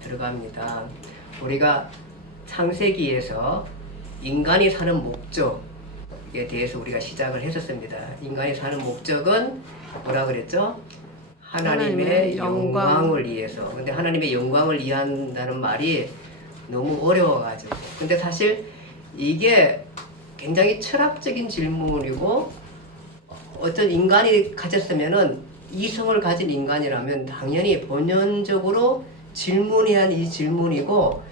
들어갑니다. 우리가 창세기에서 인간이 사는 목적에 대해서 우리가 시작을 했었습니다. 인간이 사는 목적은 뭐라 그랬죠? 하나님의 영광을 위해서. 근데 하나님의 영광을 위한다는 말이 너무 어려워가지고. 근데 사실 이게 굉장히 철학적인 질문이고, 어떤 인간이 가졌으면은, 이성을 가진 인간이라면 당연히 본연적으로 질문해야 하는 이 질문이고,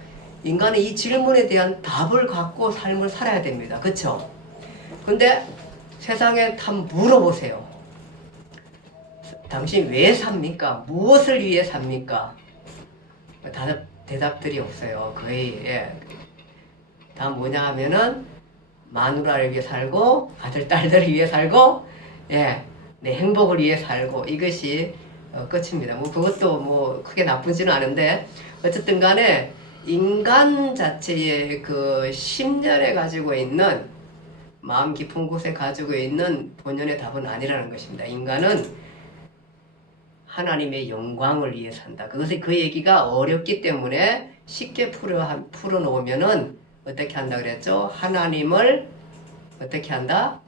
인간은 이 질문에 대한 답을 갖고 삶을 살아야 됩니다. 그쵸? 근데 세상에 한번 물어보세요. 당신 왜 삽니까? 무엇을 위해 삽니까? 대답들이 없어요. 거의. 다 뭐냐 하면은 마누라를 위해 살고, 아들 딸들을 위해 살고, 내 행복을 위해 살고, 이것이 끝입니다. 뭐 그것도 뭐 크게 나쁘지는 않은데, 어쨌든 간에 인간 자체의 그 심년에 가지고 있는, 마음 깊은 곳에 가지고 있는 본연의 답은 아니라는 것입니다. 인간은 하나님의 영광을 위해 산다. 그것이, 그 얘기가 어렵기 때문에 쉽게 풀어놓으면은 어떻게 한다 그랬죠? 하나님을 어떻게 한다?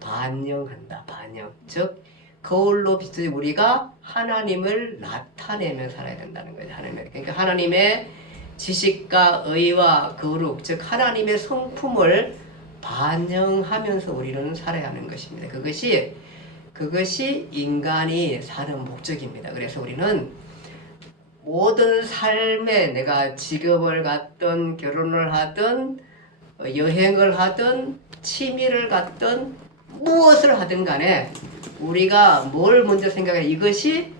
반영한다. 반영. 즉, 거울로 비추듯이 우리가 하나님을 나타내며 살아야 된다는 거죠. 그러니까 하나님의 지식과 의와 거룩, 즉 하나님의 성품을 반영하면서 우리는 살아야 하는 것입니다. 그것이 인간이 사는 목적입니다. 그래서 우리는 모든 삶에, 내가 직업을 갖든 결혼을 하든 여행을 하든 취미를 갖든 무엇을 하든 간에 우리가 뭘 먼저 생각해, 이것이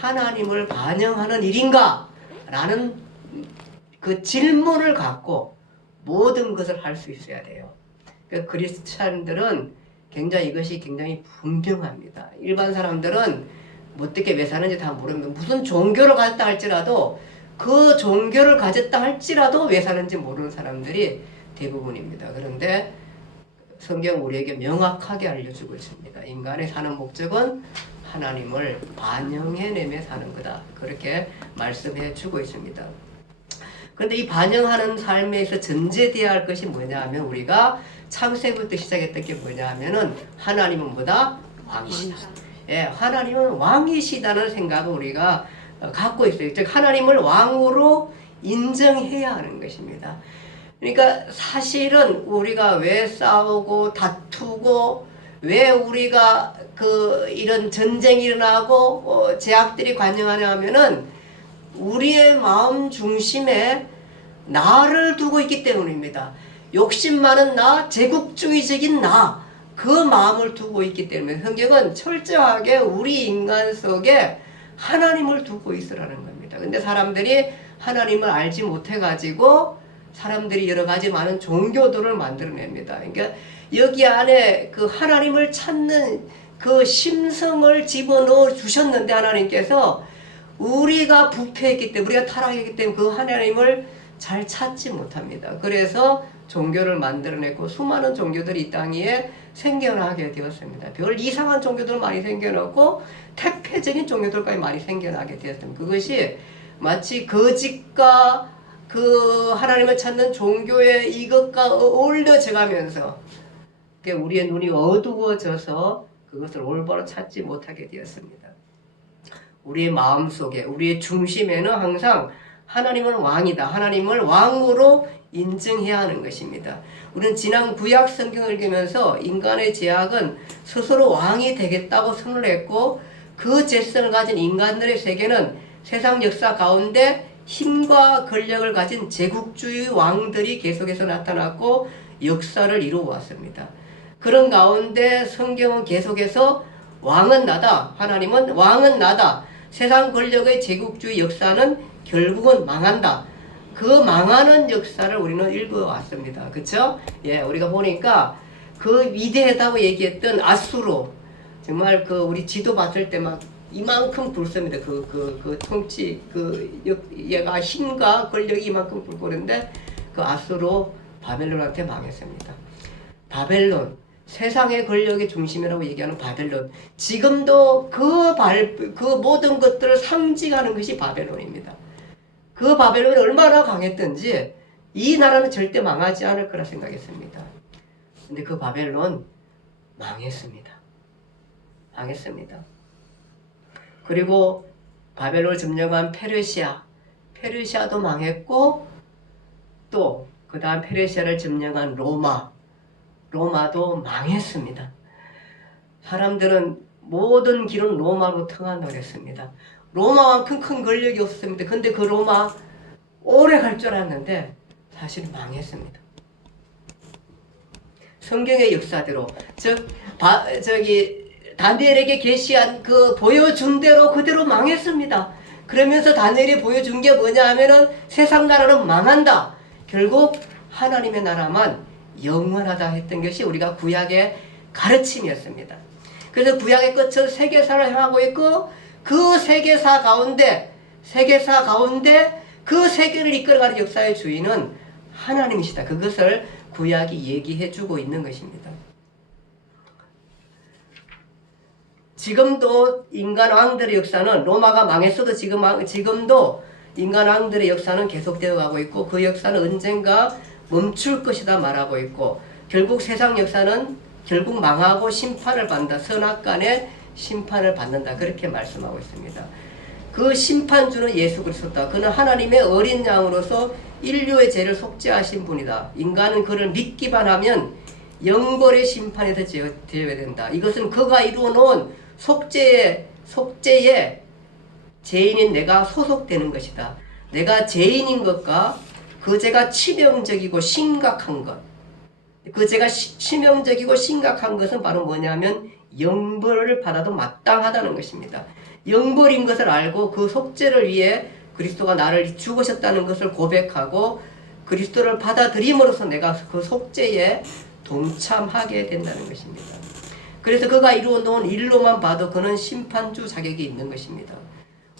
하나님을 반영하는 일인가? 라는 그 질문을 갖고 모든 것을 할 수 있어야 돼요. 그 크리스찬들은 이것이 굉장히 분명합니다. 일반 사람들은 어떻게 왜 사는지 다 모릅니다. 무슨 종교를 가졌다 할지라도, 그 종교를 가졌다 할지라도 왜 사는지 모르는 사람들이 대부분입니다. 그런데 성경 우리에게 명확하게 알려주고 있습니다. 인간의 사는 목적은 하나님을 반영해내며 사는 거다. 그렇게 말씀해 주고 있습니다. 그런데 이 반영하는 삶에서 전제되어야 할 것이 뭐냐 하면, 우리가 창세부터 시작했던 게 뭐냐 하면은, 하나님은 뭐다? 왕이시다. 하나님은 왕이시다는 생각을 우리가 갖고 있어요. 즉 하나님을 왕으로 인정해야 하는 것입니다. 그러니까 사실은 우리가 왜 싸우고 다투고, 왜 우리가 이런 전쟁이 일어나고 제약들이 관영하냐 하면은, 우리의 마음 중심에 나를 두고 있기 때문입니다. 욕심 많은 나, 제국주의적인 나, 그 마음을 두고 있기 때문에 성경은 철저하게 우리 인간 속에 하나님을 두고 있으라는 겁니다. 근데 사람들이 하나님을 알지 못해가지고 사람들이 여러 가지 많은 종교들을 만들어냅니다. 그러니까 여기 안에 그 하나님을 찾는 그 심성을 집어넣어 주셨는데, 하나님께서 우리가 부패했기 때문에, 우리가 타락했기 때문에 그 하나님을 잘 찾지 못합니다. 그래서 종교를 만들어냈고, 수많은 종교들이 이 땅 위에 생겨나게 되었습니다. 별 이상한 종교들 많이 생겨났고, 태폐적인 종교들까지 많이 생겨나게 되었습니다. 그것이 마치 거짓과 그 하나님을 찾는 종교의 이것과 어울려져 가면서 우리의 눈이 어두워져서 그것을 올바로 찾지 못하게 되었습니다. 우리의 마음속에, 우리의 중심에는 항상 하나님은 왕이다, 하나님을 왕으로 인정해야 하는 것입니다. 우리는 지난 구약 성경을 읽으면서 인간의 죄악은 스스로 왕이 되겠다고 선을 했고, 그 죄성을 가진 인간들의 세계는 세상 역사 가운데 힘과 권력을 가진 제국주의 왕들이 계속해서 나타났고 역사를 이루어왔습니다. 그런 가운데 성경은 계속해서 왕은 나다, 하나님은 왕은 나다, 세상 권력의 제국주의 역사는 결국은 망한다, 그 망하는 역사를 우리는 읽어왔습니다. 그쵸? 우리가 보니까 그 위대하다고 얘기했던 아수르, 정말 우리 지도 봤을 때 막 이만큼 굵습니다. 그 통치, 얘가 힘과 권력이 이만큼 굵고, 그런데 그 아수르 바벨론한테 망했습니다. 바벨론, 세상의 권력의 중심이라고 얘기하는 바벨론, 지금도 그 모든 것들을 상징하는 것이 바벨론입니다. 그 바벨론이 얼마나 강했던지 이 나라는 절대 망하지 않을 거라 생각했습니다. 근데 그 바벨론 망했습니다. 망했습니다. 그리고 바벨론을 점령한 페르시아도 망했고, 또 그 다음 페르시아를 점령한 로마도 망했습니다. 사람들은 모든 길은 로마로 통한다고 했습니다. 로마만큼 큰 권력이 없었습니다. 근데 그 로마 오래 갈 줄 알았는데 사실 망했습니다. 성경의 역사대로, 즉 다니엘에게 계시한 그 보여준 대로 그대로 망했습니다. 그러면서 다니엘이 보여준 게 뭐냐 하면은 세상 나라는 망한다. 결국 하나님의 나라만 영원하다 했던 것이 우리가 구약의 가르침이었습니다. 그래서 구약의 끝은 세계사를 향하고 있고, 그 세계사 가운데 그 세계를 이끌어가는 역사의 주인은 하나님이시다. 그것을 구약이 얘기해 주고 있는 것입니다. 지금도 인간 왕들의 역사는, 로마가 망했어도 지금도 인간 왕들의 역사는 계속되어 가고 있고, 그 역사는 언젠가 멈출 것이다 말하고 있고, 결국 세상 역사는 결국 망하고 심판을 받는다. 선악간의 심판을 받는다. 그렇게 말씀하고 있습니다. 그 심판주는 예수 그리스도다. 그는 하나님의 어린 양으로서 인류의 죄를 속죄하신 분이다. 인간은 그를 믿기만 하면 영벌의 심판에서 제어야 된다. 이것은 그가 이루어 놓은 속죄의 죄인인 내가 소속되는 것이다. 내가 죄인인 것과 그 죄가 치명적이고 심각한 것, 그 죄가 치명적이고 심각한 것은 바로 뭐냐면 영벌을 받아도 마땅하다는 것입니다. 영벌인 것을 알고 그 속죄를 위해 그리스도가 나를 죽으셨다는 것을 고백하고 그리스도를 받아들임으로써 내가 그 속죄에 동참하게 된다는 것입니다. 그래서 그가 이루어 놓은 일로만 봐도 그는 심판주 자격이 있는 것입니다.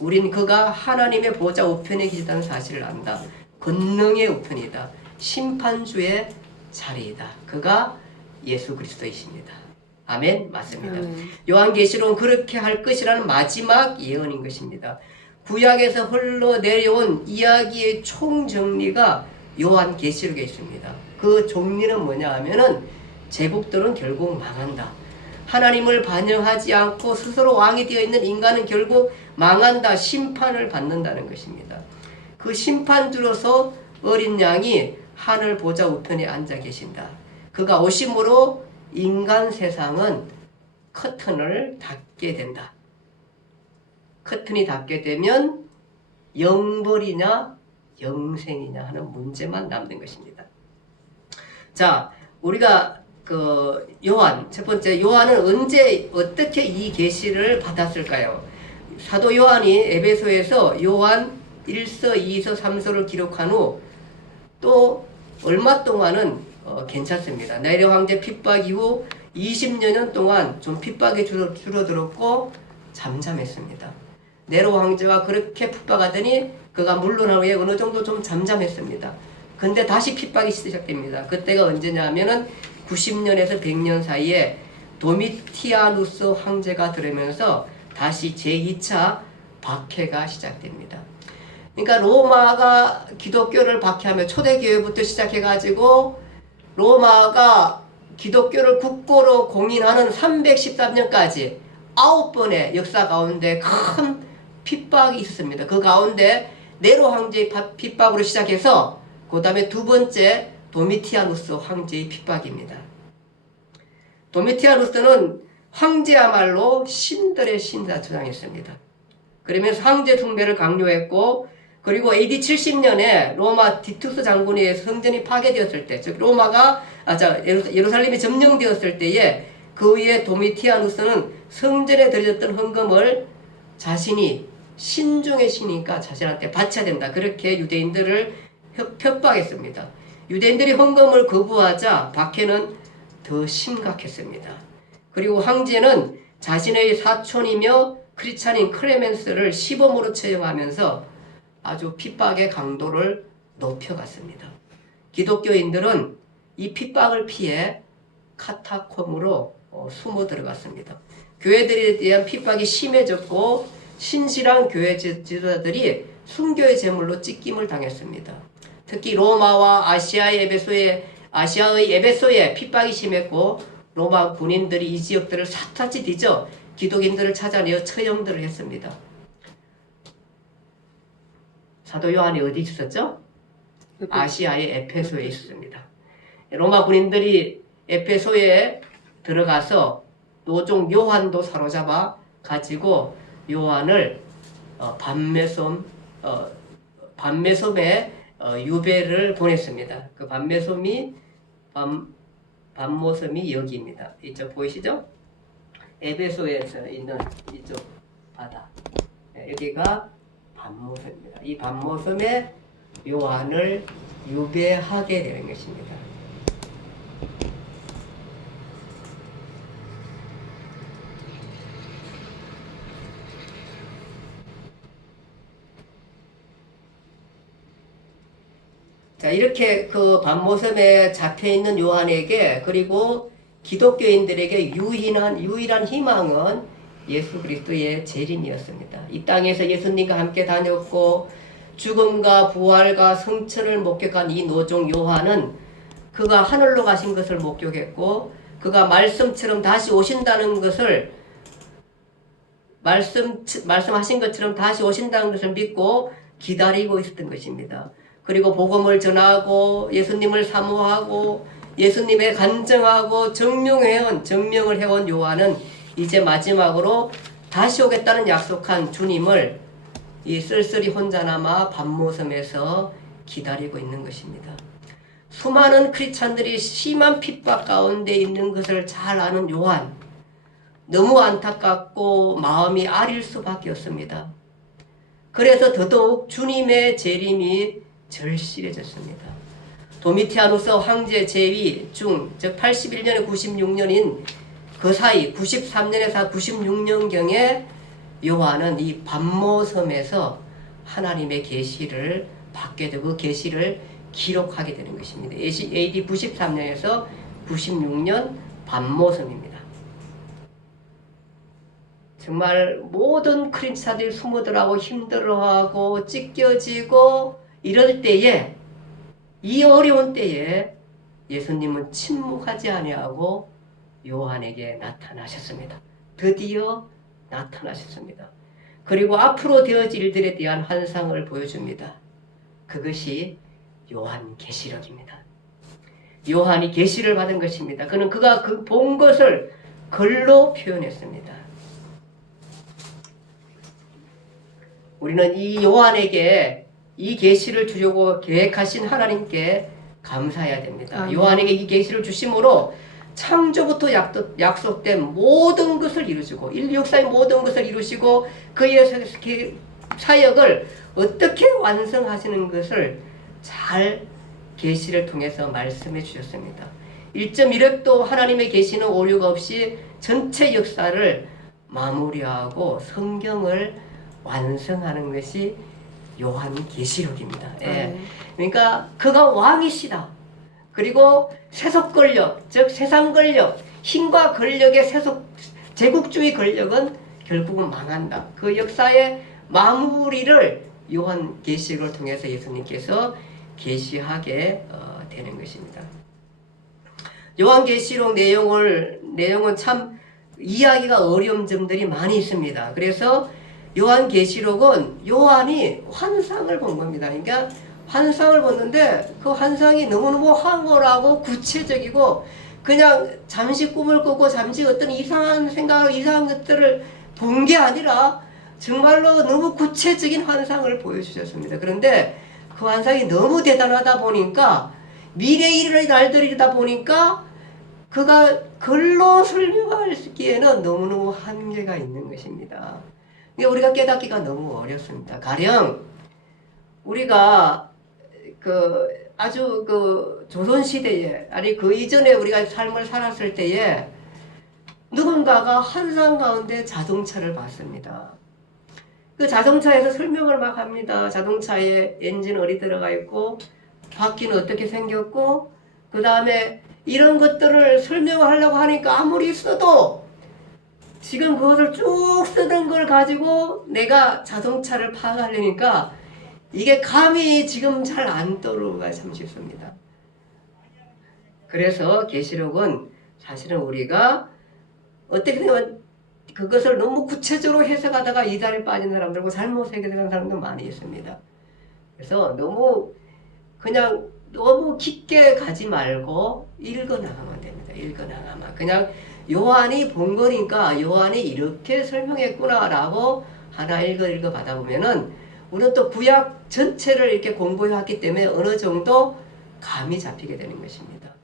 우린 그가 하나님의 보좌 우편에 계시다는 사실을 안다. 권능의 우편이다. 심판주의 자리이다. 그가 예수 그리스도이십니다. 아멘. 맞습니다. 요한계시록은 그렇게 할 것이라는 마지막 예언인 것입니다. 구약에서 흘러내려온 이야기의 총정리가 요한계시록에 있습니다. 그 정리는 뭐냐 하면은 제국들은 결국 망한다. 하나님을 반영하지 않고 스스로 왕이 되어 있는 인간은 결국 망한다. 심판을 받는다는 것입니다. 그 심판주로서 어린 양이 하늘 보좌 우편에 앉아 계신다. 그가 오심으로 인간 세상은 커튼을 닫게 된다. 커튼이 닫게 되면 영벌이냐 영생이냐 하는 문제만 남는 것입니다. 자, 우리가 첫 번째 요한은 언제 어떻게 이 계시를 받았을까요? 사도 요한이 에베소에서 요한 1서, 2서, 3서를 기록한 후 또 얼마 동안은 괜찮습니다. 네로 황제 핍박 이후 20여 년 동안 좀 핍박이 줄어들었고 잠잠했습니다. 네로 황제가 그렇게 핍박하더니 그가 물러난 후에 어느 정도 좀 잠잠했습니다. 근데 다시 핍박이 시작됩니다. 그때가 언제냐 하면은 90년에서 100년 사이에 도미티아누스 황제가 들어오면서 다시 제2차 박해가 시작됩니다. 그러니까 로마가 기독교를 박해하며 초대교회부터 시작해가지고 로마가 기독교를 국고로 공인하는 313년까지 9번의 역사 가운데 큰 핍박이 있었습니다. 그 가운데 네로 황제의 핍박으로 시작해서 그 다음에 두 번째 도미티아누스 황제의 핍박입니다. 도미티아누스는 황제야말로 신들의 신이라 주장했습니다. 그러면서 황제 숭배를 강요했고, 그리고 AD 70년에 로마 디투스 장군에 의해서 성전이 파괴되었을 때, 즉 예루살렘이 점령되었을 때에 그 위에 도미티아누스는 성전에 드려졌던 헌금을 자신이 신중의 신이니까 자신한테 바쳐야 된다. 그렇게 유대인들을 협박했습니다. 유대인들이 헌금을 거부하자 박해는 더 심각했습니다. 그리고 황제는 자신의 사촌이며 크리스찬인 클레멘스를 시범으로 처형하면서 아주 핍박의 강도를 높여갔습니다. 기독교인들은 이 핍박을 피해 카타콤으로 숨어 들어갔습니다. 교회들에 대한 핍박이 심해졌고 신실한 교회 지도자들이 순교의 제물로 찢김을 당했습니다. 특히 로마와 아시아의 에베소에 핍박이 심했고 로마 군인들이 이 지역들을 샅샅이 뒤져 기독인들을 찾아내어 처형들을 했습니다. 사도 요한이 어디 있었죠? 아시아의 에페소에 있었습니다. 로마 군인들이 에페소에 들어가서 노종 요한도 사로잡아 가지고 요한을 밤매섬에 유배를 보냈습니다. 그 밤모섬이 여기입니다. 이쪽 보이시죠? 에베소에서 있는 이쪽 바다. 여기가 밤모섬입니다. 이 밤모섬에 요한을 유배하게 되는 것입니다. 자, 이렇게 그 밤모섬에 잡혀있는 요한에게 그리고 기독교인들에게 유일한 희망은 예수 그리스도의 재림이었습니다. 이 땅에서 예수님과 함께 다녔고 죽음과 부활과 성천을 목격한 이 노종 요한은 그가 하늘로 가신 것을 목격했고 그가 말씀처럼 다시 오신다는 것을 말씀하신 것처럼 다시 오신다는 것을 믿고 기다리고 있었던 것입니다. 그리고 복음을 전하고 예수님을 사모하고 예수님의 간증하고 증명을 해온 요한은 이제 마지막으로 다시 오겠다는 약속한 주님을 이 쓸쓸히 혼자 남아 밤모섬에서 기다리고 있는 것입니다. 수많은 크리스찬들이 심한 핍박 가운데 있는 것을 잘 아는 요한, 너무 안타깝고 마음이 아릴 수밖에 없습니다. 그래서 더더욱 주님의 재림이 절실해졌습니다. 도미티아누스 황제 재위 중, 즉 81년에 96년인 그 사이 93년에서 96년경에 요한은 이 밤모섬에서 하나님의 계시를 받게 되고 그 계시를 기록하게 되는 것입니다. AD 93년에서 96년 밤모섬입니다. 정말 모든 크리스찬들이 숨어들어가고 힘들어하고 찢겨지고 이럴 때에, 이 어려운 때에 예수님은 침묵하지 아니하고 요한에게 나타나셨습니다. 드디어 나타나셨습니다. 그리고 앞으로 되어질 일들에 대한 환상을 보여줍니다. 그것이 요한계시록입니다. 요한이 계시를 받은 것입니다. 그는 그가 본 것을 글로 표현했습니다. 우리는 이 요한에게 이 계시를 주려고 계획하신 하나님께 감사해야 됩니다. 요한에게 이 계시를 주심으로 창조부터 약속된 모든 것을 이루시고 인류 역사의 모든 것을 이루시고 그의 사역을 어떻게 완성하시는 것을 잘 계시를 통해서 말씀해 주셨습니다. 1.1획도 하나님의 계시는 오류가 없이 전체 역사를 마무리하고 성경을 완성하는 것이 요한계시록입니다. 예. 그러니까 그가 왕이시다. 그리고 세속 권력, 즉 세상 권력, 힘과 권력의 제국주의 권력은 결국은 망한다. 그 역사의 마무리를 요한계시록을 통해서 예수님께서 계시하게 되는 것입니다. 요한계시록 내용은 참 이해하기가 어려운 점들이 많이 있습니다. 그래서 요한계시록은 요한이 환상을 본 겁니다. 그러니까 환상을 봤는데 그 환상이 너무너무 황홀하고 구체적이고 그냥 잠시 꿈을 꾸고 잠시 어떤 이상한 생각을 이상한 것들을 본 게 아니라 정말로 너무 구체적인 환상을 보여주셨습니다. 그런데 그 환상이 너무 대단하다 보니까 미래에 일어날 날들이다 보니까 그가 글로 설명하기에는 너무너무 한계가 있는 것입니다. 우리가 깨닫기가 너무 어렵습니다. 가령 우리가 아주 조선시대에 아니 그 이전에 우리가 삶을 살았을 때에 누군가가 환상 가운데 자동차를 봤습니다. 그 자동차에서 설명을 막 합니다. 자동차에 엔진 어디 들어가 있고 바퀴는 어떻게 생겼고 그 다음에 이런 것들을 설명하려고 하니까 아무리 써도 지금 그것을 쭉 쓰는 걸 가지고 내가 자동차를 파악하려니까 이게 감이 지금 잘 안 떠오르기가 참 쉽습니다. 그래서 계시록은 사실은 우리가 어떻게 보면 그것을 너무 구체적으로 해석하다가 이단에 빠진 사람들과 잘못 해석하는 사람도 많이 있습니다. 그래서 그냥 너무 깊게 가지 말고 읽어나가면 됩니다. 읽어나가면 그냥 요한이 본 거니까 요한이 이렇게 설명했구나라고 하나 읽어 받아보면은 우리는 또 구약 전체를 이렇게 공부해왔기 때문에 어느 정도 감이 잡히게 되는 것입니다.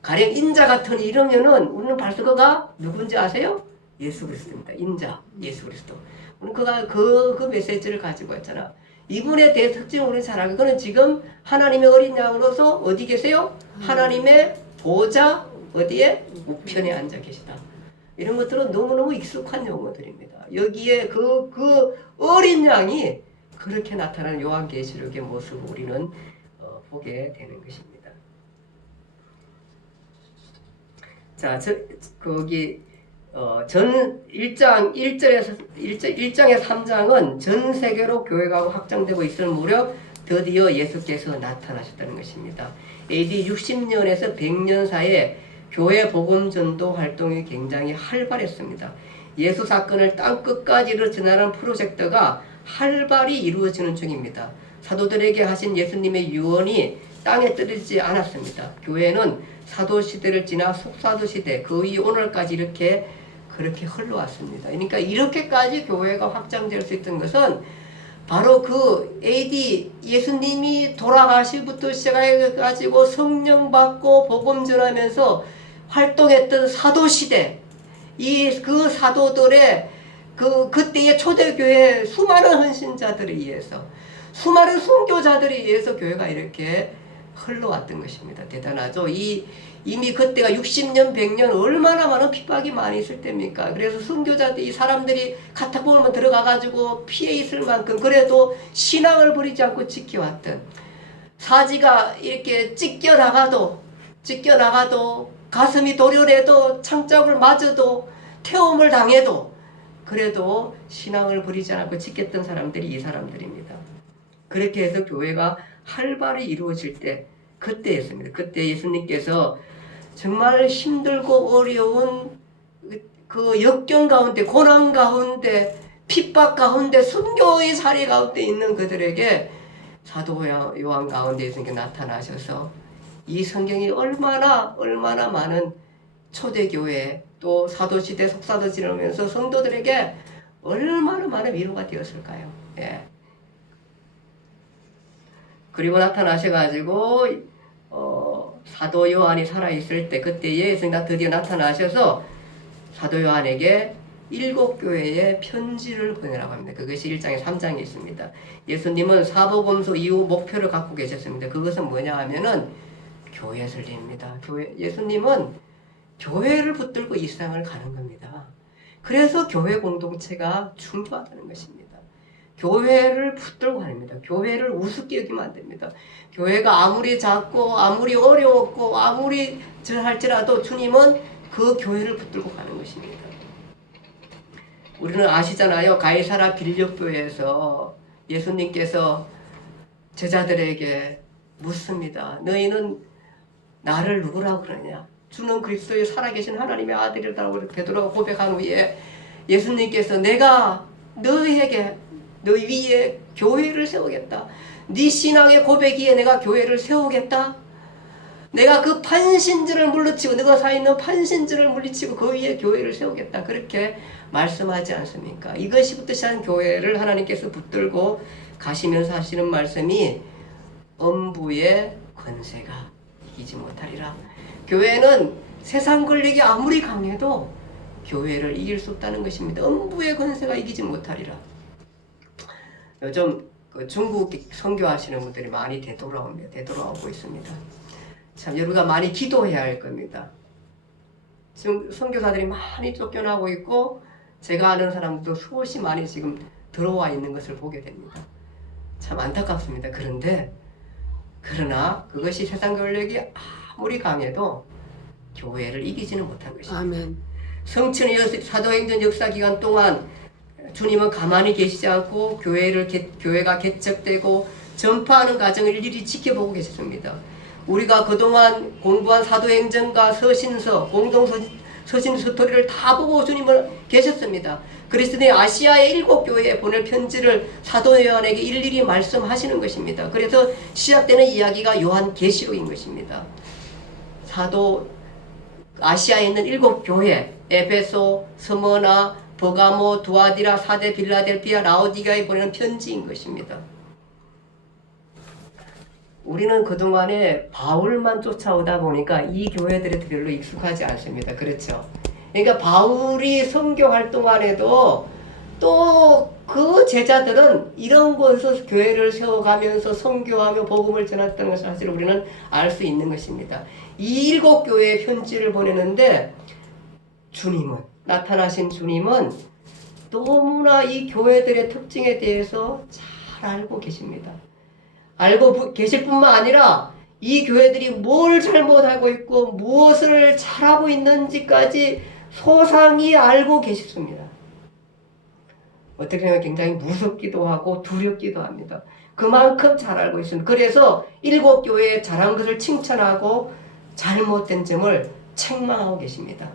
가령 인자 같은 이러면은 우리는 발수거가 누군지 아세요? 예수 그리스도입니다. 인자, 예수 그리스도. 우리는 그 메시지를 가지고 있잖아. 이분에 대해 특징을 우리는 잘 알고, 그는 지금 하나님의 어린 양으로서 어디 계세요? 하나님의 보좌 어디에? 우편에 앉아 계시다. 이런 것들은 너무너무 익숙한 용어들입니다. 여기에 그 어린 양이 그렇게 나타나는 요한계시록의 모습을 우리는 보게 되는 것입니다. 자, 거기 전 1장에서 1장의 3장은 전 세계로 교회가 확장되고 있을 무렵 드디어 예수께서 나타나셨다는 것입니다. AD 60년에서 100년 사이에 교회 복음 전도 활동이 굉장히 활발했습니다. 예수 사건을 땅끝까지로 전하는 프로젝트가 활발히 이루어지는 중입니다. 사도들에게 하신 예수님의 유언이 땅에 떨어지지 않았습니다. 교회는 사도 시대를 지나 속사도 시대, 그 위 오늘까지 그렇게 흘러왔습니다. 그러니까 이렇게까지 교회가 확장될 수 있던 것은 바로 그 AD 예수님이 돌아가시부터 시작해가지고 성령 받고 복음 전하면서 활동했던 사도 시대, 그 사도들의 그때의 초대교회 수많은 헌신자들에 의해서, 수많은 순교자들에 의해서 교회가 이렇게 흘러왔던 것입니다. 대단하죠. 이미 그때가 60년, 100년 얼마나 많은 핍박이 많이 있을 때입니까? 그래서 순교자들, 이 사람들이 카타콤에 들어가가지고 피해 있을 만큼 그래도 신앙을 버리지 않고 지켜왔던, 사지가 이렇게 찢겨나가도 가슴이 도련해도 창작을 맞아도 태움을 당해도 그래도 신앙을 버리지 않고 지켰던 사람들이 이 사람들입니다. 그렇게 해서 교회가 활발히 이루어질 때 그때였습니다. 그때 예수님께서 정말 힘들고 어려운 그 역경 가운데, 고난 가운데, 핍박 가운데, 순교의 사례 가운데 있는 그들에게 사도 요한 가운데 예수님께 나타나셔서 이 성경이 얼마나 많은 초대교회 또 사도시대 속사도 지나면서 성도들에게 얼마나 많은 위로가 되었을까요? 예. 그리고 나타나셔가지고 사도 요한이 살아있을 때 그때 예수님이 드디어 나타나셔서 사도 요한에게 7교회에 편지를 보내라고 합니다. 그것이 1장에 3장에 있습니다. 예수님은 사복음서 이후 목표를 갖고 계셨습니다. 그것은 뭐냐 하면은 교회 설립입니다. 예수님은 교회를 붙들고 이 세상을 가는 겁니다. 그래서 교회 공동체가 중요하다는 것입니다. 교회를 붙들고 다닙니다. 교회를 우습게 여기면 안 됩니다. 교회가 아무리 작고 아무리 어려웠고 아무리 할지라도 주님은 그 교회를 붙들고 가는 것입니다. 우리는 아시잖아요. 가이사라 빌립보에서 예수님께서 제자들에게 묻습니다. 너희는 나를 누구라고 그러냐? 주는 그리스도의 살아계신 하나님의 아들이라고 베드로가 고백한 후에 예수님께서 내가 너 위에 교회를 세우겠다. 네 신앙의 고백이에 내가 교회를 세우겠다. 내가 그 판신들을 물리치고 너가 사있는 판신들을 물리치고 그 위에 교회를 세우겠다. 그렇게 말씀하지 않습니까? 이것이부터 시작한 교회를 하나님께서 붙들고 가시면서 하시는 말씀이 음부의 권세가 이기지 못하리라. 교회는 세상 권력이 아무리 강해도 교회를 이길 수 없다는 것입니다. 음부의 권세가 이기지 못하리라. 요즘 중국 선교하시는 분들이 많이 되돌아오고 있습니다. 참 여러분가 많이 기도해야 할 겁니다. 지금 선교사들이 많이 쫓겨나고 있고 제가 아는 사람도 수없이 많이 지금 들어와 있는 것을 보게 됩니다. 참 안타깝습니다. 그러나 그것이 세상 권력이 아무리 강해도 교회를 이기지는 못한 것입니다. 아멘. 성천의 사도행전 역사 기간 동안 주님은 가만히 계시지 않고 교회가 개척되고 전파하는 과정을 일일이 지켜보고 계셨습니다. 우리가 그동안 공부한 사도행전과 서신서, 서신서토리를 다 보고 주님을 계셨습니다. 그리스도의 아시아의 7교회에 보낼 편지를 사도 요한에게 일일이 말씀하시는 것입니다. 그래서 시작되는 이야기가 요한계시록인 것입니다. 아시아에 있는 7교회, 에베소, 스무나, 버가모, 두아디라, 사데, 빌라델피아, 라오디가에 보내는 편지인 것입니다. 우리는 그동안에 바울만 쫓아오다 보니까 이 교회들에 별로 익숙하지 않습니다. 그렇죠? 그러니까 바울이 선교 활동안에도 또 그 제자들은 이런 곳에서 교회를 세워가면서 선교하며 복음을 전했다는 것을 사실 우리는 알 수 있는 것입니다. 이 7교회에 편지를 보내는데 나타나신 주님은 너무나 이 교회들의 특징에 대해서 잘 알고 계십니다. 알고 계실 뿐만 아니라 이 교회들이 뭘 잘못하고 있고 무엇을 잘하고 있는지까지 소상히 알고 계십니다. 어떻게 보면 굉장히 무섭기도 하고 두렵기도 합니다. 그만큼 잘 알고 있습니다. 그래서 7교회에 잘한 것을 칭찬하고 잘못된 점을 책망하고 계십니다.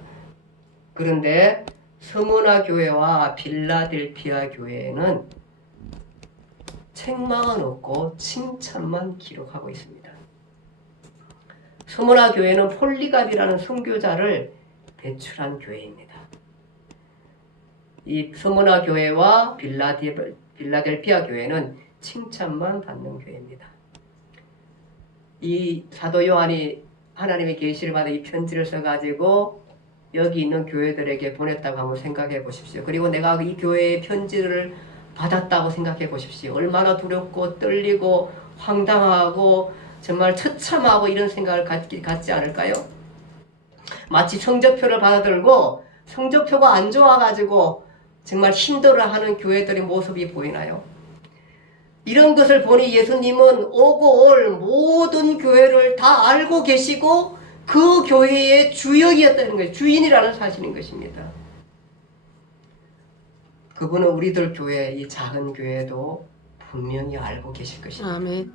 그런데 스무나 교회와 빌라델피아 교회에는 책망은 없고 칭찬만 기록하고 있습니다. 스무나 교회는 폴리갑이라는 선교자를 배출한 교회입니다. 이 스무나 교회와 빌라델피아 교회는 칭찬만 받는 교회입니다. 이 사도 요한이 하나님의 계시를 받아 이 편지를 써가지고 여기 있는 교회들에게 보냈다고 한번 생각해 보십시오. 그리고 내가 이 교회의 편지를 받았다고 생각해 보십시오. 얼마나 두렵고 떨리고 황당하고 정말 처참하고 이런 생각을 갖지 않을까요? 마치 성적표를 받아들고 성적표가 안 좋아가지고 정말 힘들어하는 교회들의 모습이 보이나요? 이런 것을 보니 예수님은 오고 올 모든 교회를 다 알고 계시고 그 교회의 주역이었다는 것이 주인이라는 사실인 것입니다. 그분은 우리들 교회, 이 작은 교회도 분명히 알고 계실 것입니다. 아멘.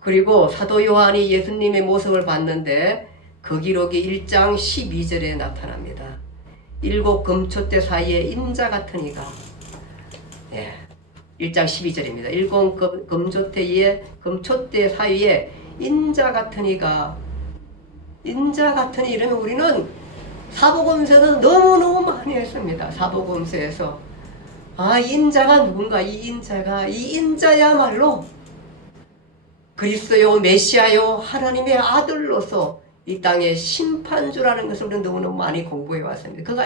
그리고 사도 요한이 예수님의 모습을 봤는데 그 기록이 1장 12절에 나타납니다. 7 금초대 사이에 인자 같은 이가 1장 12절입니다. 7 금초대 사이에 인자 같은 이가 이러면 우리는 사복음서는 너무너무 많이 했습니다. 사복음서에서 인자가 누군가 이 인자야말로 그리스도요 메시아요 하나님의 아들로서 이 땅의 심판주라는 것을 우리는 너무너무 많이 공부해 왔습니다. 그가